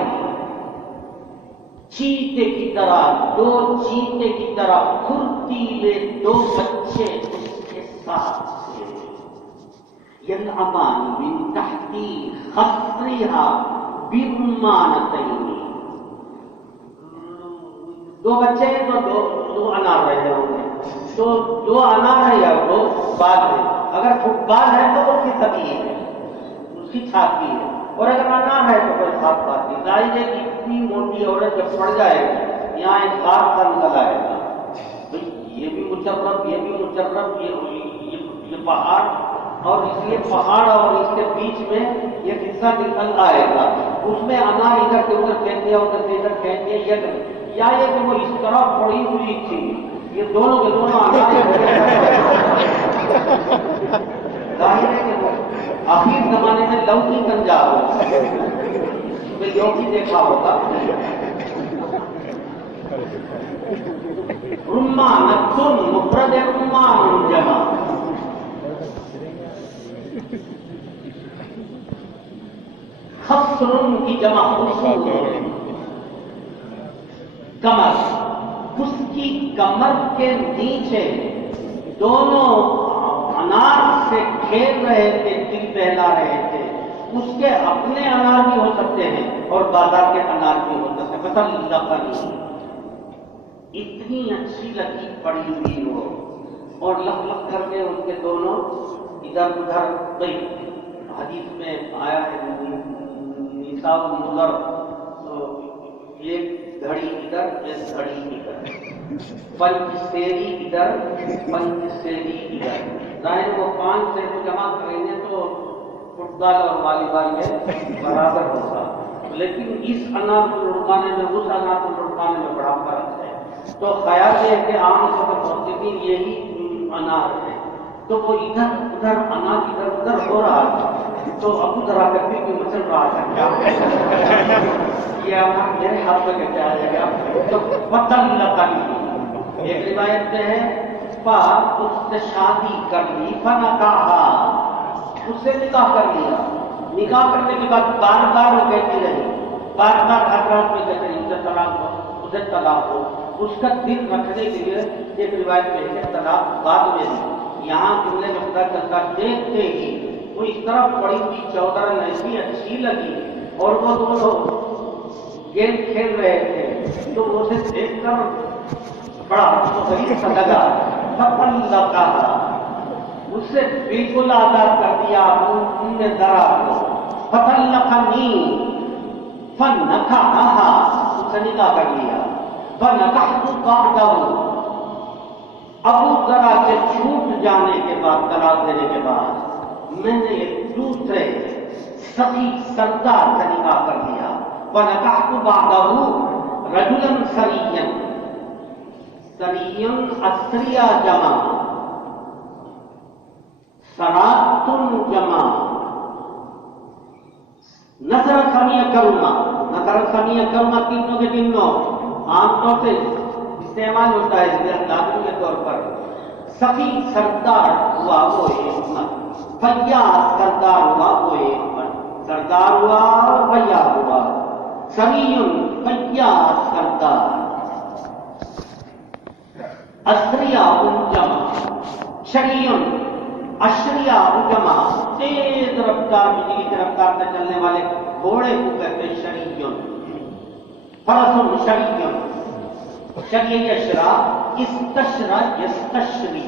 چیتے کی طرح، دو چیتے کی طرح پھرتیلے دو بچے اس کے ساتھ تھے، یلعبان من تحتی خصرہا برمانتین، دو بچے ہیں تو دو انار رہے ہوں گے، تو دو انار ہے یا دو بال ہے، اگر بال ہے تو اس کی طبی ہے، اس کی چھاتی ہے، اور اگر انار ہے تو کوئی خاص بات نہیں، ظاہر ہے کہ اتنی موٹی عورت جب پڑ جائے گی یہاں ایک خاص کا نکل آئے گا، یہ بھی مجرب، یہ بھی مجرب، یہ پہاڑ، اور اس لیے پہاڑ اور اس کے بیچ میں یہ حصہ نکل آئے گا، اس میں انار ادھر سے ادھر پھینک دیا، ادھر سے ادھر پھینک دیا، یا یہ کہ وہ اس طرح پڑی ہوئی تھی، یہ دونوں کے دونوں انار ظاہر ہے کہ وہ آخر زمانے میں لوکی گنجا ہو، لوکی دیکھا ہوگا، رمانتن مفرد رمان جمع، خصرن کی جمع خصور، کمر، اس کی کمر کے نیچے دونوں انار سے کھیل رہے تھے، دل بہلا رہے تھے، اس کے اپنے انار بھی ہو سکتے ہیں اور بازار کے انار بھی ہو سکتے ہیں، پتہ لگی اتنی اچھی لگی پڑی ہوئی ہو، اور لک لک کر کے ان کے دونوں ادھر ادھر گئی، حدیث میں آیا ہے نساء النظر، ایک گھڑی ادھر ایک گھڑی ادھر، پنچ سیری ادھر پنچ سیری ادھر، ظاہر وہ 5 سے جمع کریں گے تو فٹ بال اور والی بال میں برابر ہوگا، لیکن اس انار کو لڑکانے میں اس انار کو لڑکانے میں بڑا فرق ہے، تو خیال یہ ہے کہ عام طور پر موسیقی یہی انار ہے، تو وہ ادھر ادھر انار ادھر ادھر ہو رہا تھا، تو ابو ذرا کبھی بھی مچل رہا تھا، کیا یہ انار میرے ہاتھ میں کیسے آ جائے گا، تو پتن لقنی، ایک روایت میں ہے اس سے شادی کر لی، فنکاحا، اس سے نکاح کر لیا، نکاح کرنے کے بعد بار بار وہ کہتی رہی، بار بار حضرات میں کہتے رہی ادھر طلاق ہو ادھر طلاق ہو، اس کا دل رکھنے کے لیے ایک روایت میں ہے کہ طلاق بعد میں دی، یہاں جملے میں پتا چلتا دیکھتے ہی وہ اس طرح پڑی ہوئی چودرن ایسی اچھی لگی، اور وہ دونوں گیم کھیل رہے تھے، تو اسے دیکھ کر بڑا غریب سا لگا، اس سے بالکل آزاد کر دیا ان نے ذرا کو، فتلقنی فنکحہا، اس سے نکاح کر لیا، فنکحت بعدہ، ابو ذرا کے چھوٹ جانے کے بعد، طلاق دینے کے بعد میں نے ایک دوسرے سخی سردار سے نکاح کر لیا، فنکحت بعدہ رجلا سریا، سرین اسریا جمع، سراتن جمع، نظر سمیع کرما، نظر سمیع کرما تینوں کے تینوں عام طور سے استعمال ہوتا ہے دادوں کے طور پر، سخی سردار ہوا وہ ایک مرد، فیاض سردار ہوا وہ ایک مرد، سردار ہوا فیاض ہوا، سریع فیاض سردار، اسریا جمع، شریع اشریا جمع، تیز رفتار بجلی کی رفتار سے چلنے والے گھوڑے کو کہتے ہیں شریع، فرس شریع، شریع اشرا، استشرا یستشری،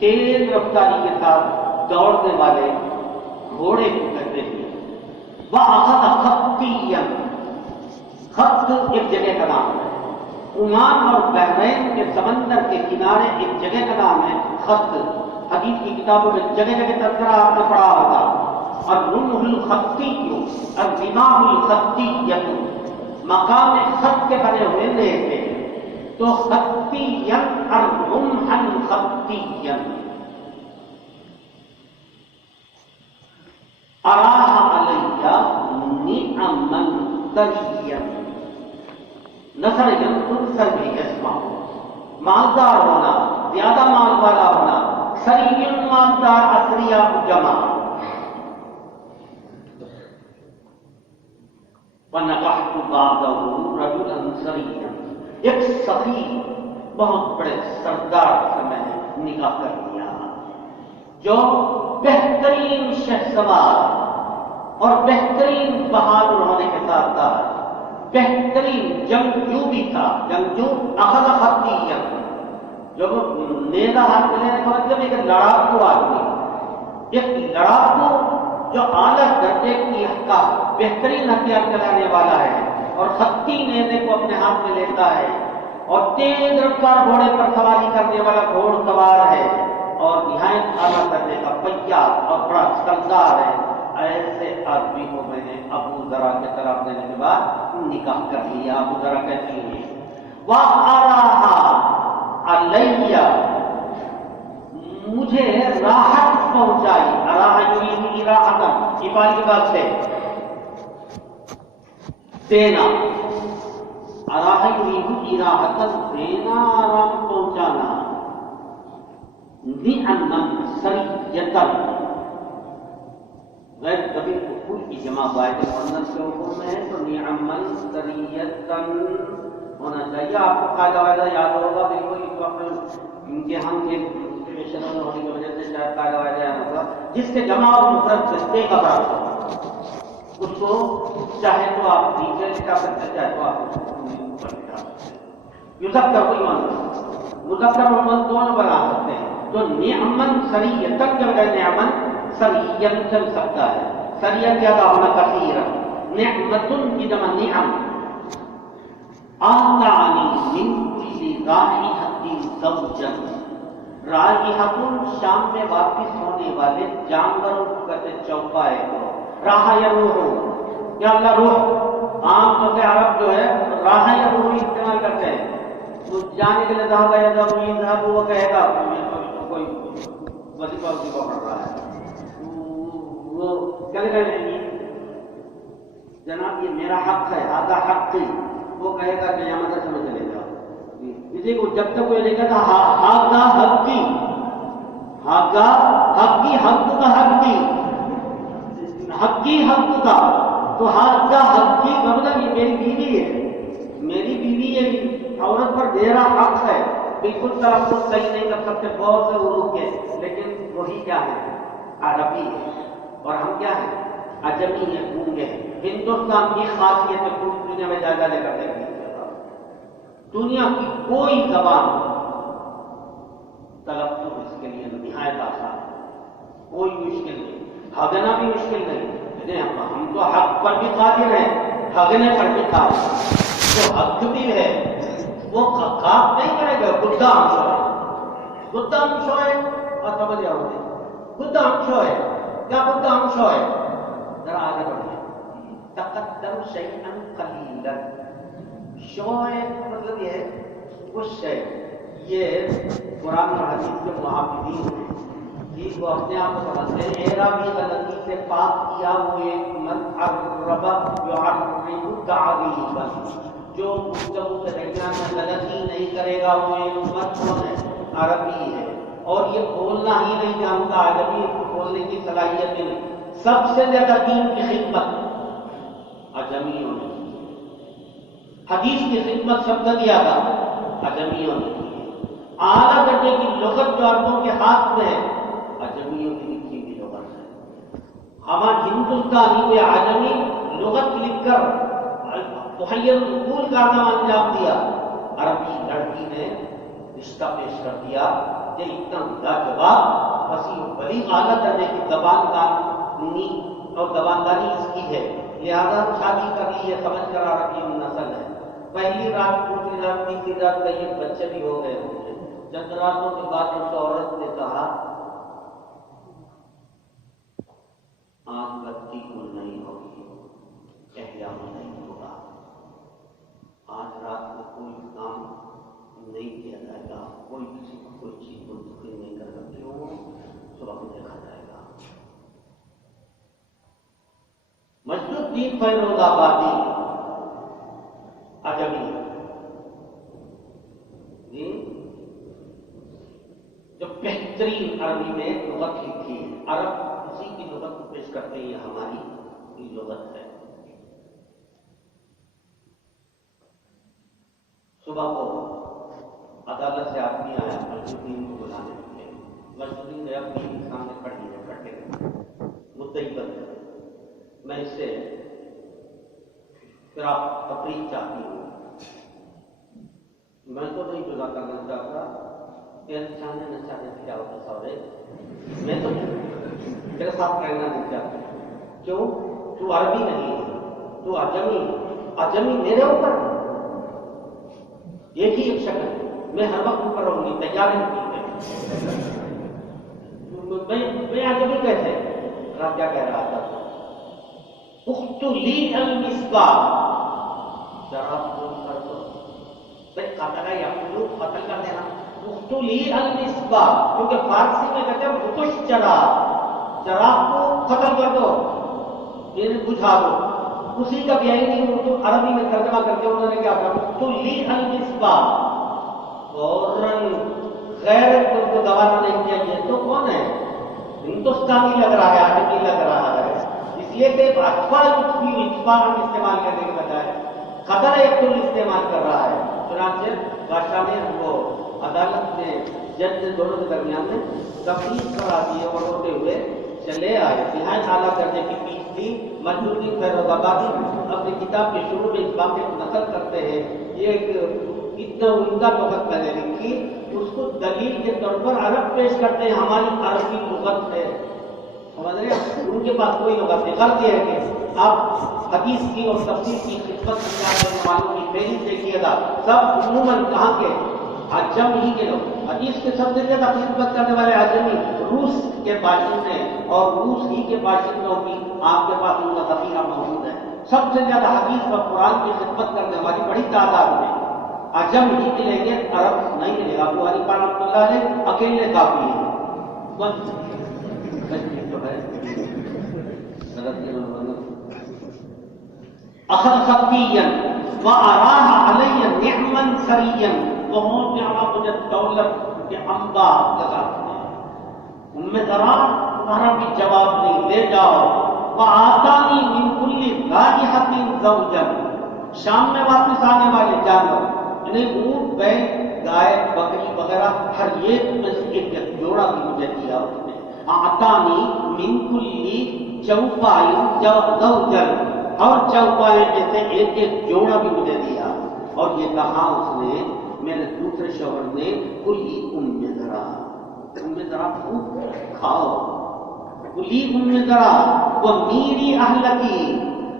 تیز رفتاری کے ساتھ دوڑنے والے گھوڑے کو کہتے ہیں، وَأَخَذَ خَطِّيًّا، خط ایک جگہ کا نام ہے، عمان اور بحرین کے سمندر کے کنارے ایک جگہ کا نام ہے خط، حدیث کی کتابوں میں جگہ جگہ تذکرہ آپ نے پڑھا ہوگا، الرمح الخطی، الرماح الخطیہ، مقام خط کے بنے ہوئے لے تھے، تو خطیًا الرمح الخطیہ، اراہ علیہ نعما طریا، نصر ینصر بھی اسمہ، مالدار ہونا، زیادہ مال والا ہونا، سری مالدار اثریا جمع. وَنَكَحْتُ بَعْدَهُ رَجُلًا سَرِيًّا، ایک سخی بہت بڑے سردار سے میں نے نکاح کر لیا جو بہترین شہسوار اور بہترین بہادر ہونے کے ساتھ ساتھ بہترین جنگجو بھی تھا. جنگجو اخذ خطیہ، جو نیزہ ہاتھ میں لینے کا مطلب ایک لڑاکو آدمی، ایک لڑاکو جو اعلیٰ درجے کی بہترین ہتھیار چلانے والا ہے اور خطی نیزے کو اپنے ہاتھ میں لیتا ہے اور تیز رفتار گھوڑے پر سواری کرنے والا گھوڑ سوار ہے اور نہایت اعلیٰ درجے کا فیاض اور بڑا سردار ہے. ایسے آدمی کو میں نے ابو ذرا کے طرف دینے کے بعد نکاح کر لیا. ابو ذرا کہتی ہیں وَأَرَاهَا عَلَيَّ، مجھے راحت پہنچائی. اراحہ یرید اراحۃ، افعال کی بات سے دینا. اراحہ یرید اراحۃ، دینا، آرام پہنچانا. نعمًا سریۃً، غیر کبھی کوئی کی جمع باعث مؤنث کے حکم میں ہے تو نعمًا سریۃً ہونا چاہیے. آپ کو قاعدہ وغیرہ یاد ہوگا بالکل. اس وقت امتحان کے پریپریشن ہونے کی وجہ سے شاید قاعدہ وغیرہ یاد ہوگا. جس کے جمع اور مفرد سے کا برابر اس کو چاہے تو آپ نیچے لکھا سکتے، چاہے تو آپ اوپر لکھا سکتے. یذکر کوئی مذکر اور مؤنث دونوں بنا سکتے ہیں. تو نعمًا سریۃً کے بجائے نعمًا سریًّا چل سکتا ہے. سریًّا زیادہ ہونا کثیرا. نعمتن کی جمع نعم. آتانی من کل رائحۃ زوجا، رائحۃ شام میں واپس ہونے والے جانوروں کو کہتے چوپائے کو. راہ یا روح، یا اللہ روح، عام طور سے عرب جو ہے راہ یا روح استعمال کرتے ہیں. وہ جانے کے لیے ذهب يذهب وہ کہے گا کوئی وظیفہ پڑھ رہا ہے، وہ کہے گا جناب یہ میرا حق ہے، آدھا حق تھی، وہ کہے گا کہ یہاں مدرسے میں چلے جاؤ. اسی کو جب تک وہ نہیں کہتا ہاگا حق کی، ہاگا حق کی، حق کا حق کی، حق کی حق کا، تو ہاگا حق کی مطلب یہ میری بیوی ہے، میری بیوی ہے، عورت پر میرا حق ہے. بالکل تلفظ صحیح نہیں کر سکتے بہت سے حروف کے، لیکن وہی کیا ہے عربی ہے اور ہم کیا ہیں عجمی ہیں، گونگے ہیں. ہندوستان کی خاصیت ہے پوری دنیا میں جائزہ لے کر دیکھیں. دنیا کی کوئی زبان تلفظ اس کے لیے نہایت آسان، کوئی مشکل نہیں، ہگنا بھی مشکل نہیں. ہم تو حق پر بھی قادر ہیں، ہگنے پر بھی قادر. جو حق بھی ہے وہ کاف نہیں کرے گا، بدام شوئے، بدام شوئے اور سمجھ آؤ گے بدام شوئے کیا، بدام شوئے. ذرا آگے بڑھیں. تقدم شیئا قلیلا، شوئے مطلب یہ ہے کچھ شے. یہ قرآن اور حدیث کے محافظین ہیں جی وہ اپنے آپ کو سمجھتے ہیں اعرابی غلطی سے پاک کیا ہوئے من عرب یعرب تعریبا، جو گفتگو کے درمیان میں غلطی نہیں کرے گا وہ ایک مرد ہے، عربی ہے اور یہ بولنا ہی نہیں جانتا، عربی کو بولنے کی صلاحیت نہیں. سب سے زیادہ دین کی خدمت اجمیوں نے، حدیث کی خدمت سب سے زیادہ اجمیوں نے کی ہے. اعلیٰ درجے کی لغت جو عربوں کے ہاتھ میں ہے اجمیوں کی لکھی ہوئی لغت ہے. ہمارا ہندوستانی کوئی عجمی لغت لکھ کر محیر القول کا نام انجام دیا، عربی لڑکی نے رشتہ پیش کر دیا. یہ اتنا لاجواب وسیع بلیغ اعلیٰ درجے کی زبان دانی اور زبانداری اس کی ہے، لہذا شادی کر لی ہے سمجھ کر عربی نسل ہے. پہلی رات دوسری رات تیسری رات کئی بچے بھی ہو گئے ہوں گے. چند راتوں کے بعد اس عورت نے کہا آج بچی کو نہیں ہوگی، احیا نہیں ہوگا، آج رات میں کوئی کام نہیں کیا جائے گا، کوئی کسی کو کوئی چیز منتقل نہیں کر سکتی ہوں، صبح میں دیکھا جائے گا. مجد الدین فیروز آبادی اجمی جی بہترین عربی میں لغت لکھی ہے. عرب اسی کی لغت کو پیش کرتے ہیں، یہ ہماری لغت ہے. صبح کو عدالت سے آدمی آیا مجدین کو بلانے کے لیے. مجدین نے اپنی سامنے کھڑی ہے، کھڑے مدعی بند ہے. میں اس سے پھر آپ تفریح چاہتی ہوں. میں تو نہیں جدا کرنا چاہتا، چاہنے نہ چاہنے کیا ہوتا سورے، میں تو میرے ساتھ رہنا نہیں چاہتا. کیوں؟ تو عربی نہیں ہے، تو عجمی. عجمی میرے اوپر ایک ہی ایک شکل ہے. میں ہر وقت اوپر رہوں گی، تیار نہیں. میں عجمی کیسے؟ رات کیا کہہ رہا تھا؟ اخت لی المصباح، ذرا فون کر دو. قتل یا قتل کر دینا. اخت لی المصباح، کیونکہ فارسی میں کہتے ہیں بکش چراغ کو ختم کر دو، یہ بجھا دو. اسی کا بھی نہیں اردو عربی میں ترجمہ کر کے انہوں نے کیا کہا؟ اخت لی المصباح. فوراً غیر کو گوارا نہیں کیا. یہ تو کون ہے؟ ہندوستانی لگ رہا ہے، عربی لگ رہا ہے. اس لیے کہ اطفال ہم استعمال کرنے کے بجائے قدر ایک ٹول استعمال کر رہا ہے. چنانچہ بادشاہ نے ہم کو عدالت میں جج نے دونوں کے درمیان میں تفریح کرا دی اور ہوتے ہوئے چلے آئے. نہایت اعلیٰ درجے کی پیش تھی. مجدین فیروز آبادی اپنی کتاب کے شروع میں اس واقعے کو نقل کرتے ہیں. یہ ایک اتنا عمدہ لغت میں نے لکھی، اس کو دلیل کے طور پر عرب پیش کرتے ہیں. ہماری عربی لغت ہے، سمجھ رہے ہیں؟ ان کے پاس کوئی لغت نہیں. غلط یہ ہے کہ آپ حدیث کی اور تفسیر کی خدمت کرنے والوں کی فہرست دیکھیے گا، سب عموماً کہاں کے؟ عجم ہی کے لوگ. حدیث کے سب سے زیادہ خدمت کرنے والے عجمی روس کے باشندے اور روس ہی کے باشندوں کی آپ کے پاس ان کا ذخیرہ موجود ہے. سب سے زیادہ حدیث اور قرآن کی خدمت کرنے والی بڑی تعداد میں عجم ہی کے لیں گے، عرب نہیں ملے گا. ابو حنیفہ رحمۃ اللہ علیہ اکیلے کافی ہیں. اخذ خفیا واراہ علی نعما سریا، بہت زیادہ مجھے دولت کے انبار لگاتے ہیں. ام ذرا تمہارا بھی جواب نہیں، لے جاؤ. وآتانی من کل رائحۃ زوجا، شام میں واپس آنے والے جانور یعنی اونٹ، بیل، گائے، بکری وغیرہ ہر ایک میں سے ایک جوڑا بھی مجھے دیا اس نے. آتانی من کل چوپائی زوجا، اور چوپائے جیسے ایک ایک جوڑا بھی مجھے دیا. اور یہ کہا اس نے، میرے دوسرے شوہر نے، کلی ام ذرا خوب کھاؤ. کلی ام ذرا وہ میری اہلکی،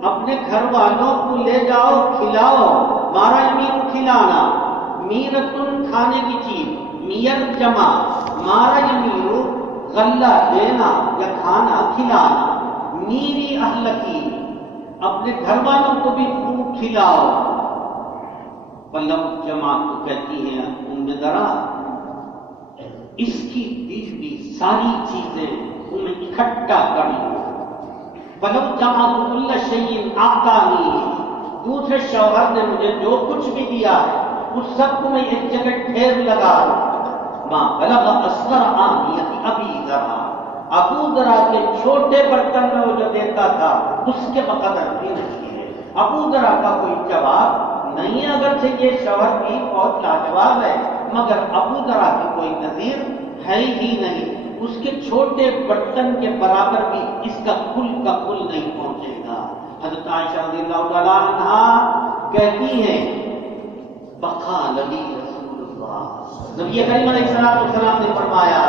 اپنے گھر والوں کو لے جاؤ کھلاؤ. مارا میر کھلانا، میرتن کھانے کی چیز، میر جمع، مارا یمیر غلہ دینا یا کھانا کھلانا. میری اہلکی، اپنے گھر والوں کو بھی خوب کھلاؤ. پلم جماعت کو کہتی ہیں ام ذرا، اس کی بیوی ساری چیزیں تمہیں اکٹھا کر لو. پلم جماعت کل شیء آتانی، دوسرے شوہر نے مجھے جو کچھ بھی دیا ہے اس سب کو میں ایک جگہ ڈھیر لگا دوں. ماں بلغ اصغر آنیت ابی ذرا، ابو ذرا کے چھوٹے برتن میں وہ جو دیتا تھا اس کے بقدر بھی نہیں ہے. ابو ذرا کا کوئی جواب نہیں ہے، اگرچہ یہ شوہر بھی بہت لاجواب ہے مگر ابو ذرا کی کوئی نظیر ہے ہی نہیں. اس کے چھوٹے برتن کے برابر بھی اس کا کل نہیں پہنچے گا. حضرت عائشہ رضی اللہ تعالیٰ عنہا کہتی ہیں، بقال علی رسول اللہ، نبی کریم علیہ السلام نے فرمایا،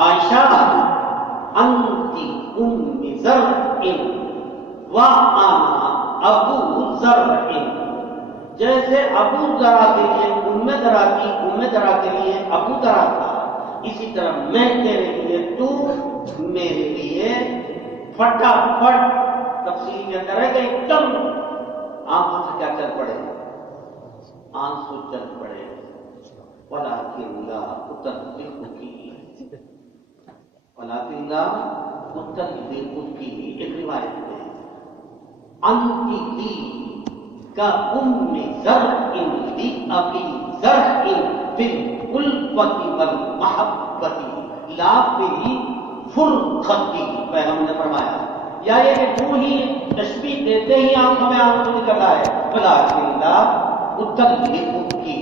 عائشہ انتی ام زرع وانا ابو زرع، جیسے ابو ذرا کے لیے ام ذرا کے لیے ابو ذرا تھا، اسی طرح میں تیرے لیے تو میرے لیے. فٹافٹ تفصیل کے اندر ہے کہ ایک دم آنکھوں سے کیا چل پڑے؟ آنسو چل پڑے. ولیکن لا اطلقک، ولیکن لا اطلقک، ایک روایت میں انتی لی کا ام زرع لی ابی زرع فی الفتی والمحبتی لا فی فرقتی، پیغمبر نے فرمایا یا یہ کہ تو ہی تشبیہ دیتے ہی آنکھوں میں آنکھوں نکل رہا ہے ولیکن لا اتکلفکی،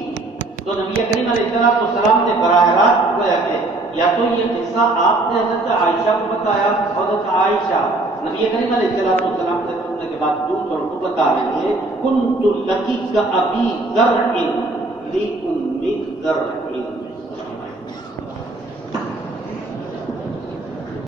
تو نبی کریم علیہ السلام نے براہ راست گویا کہ یا تو یہ قصہ آپ نے حضرت عائشہ کو بتایا، حضرت عائشہ نبی کریم علیہ السلام سے سننے کے بعد دوسروں کو بتا رہی ہے کنت لکی کابی زرع لأم زرع،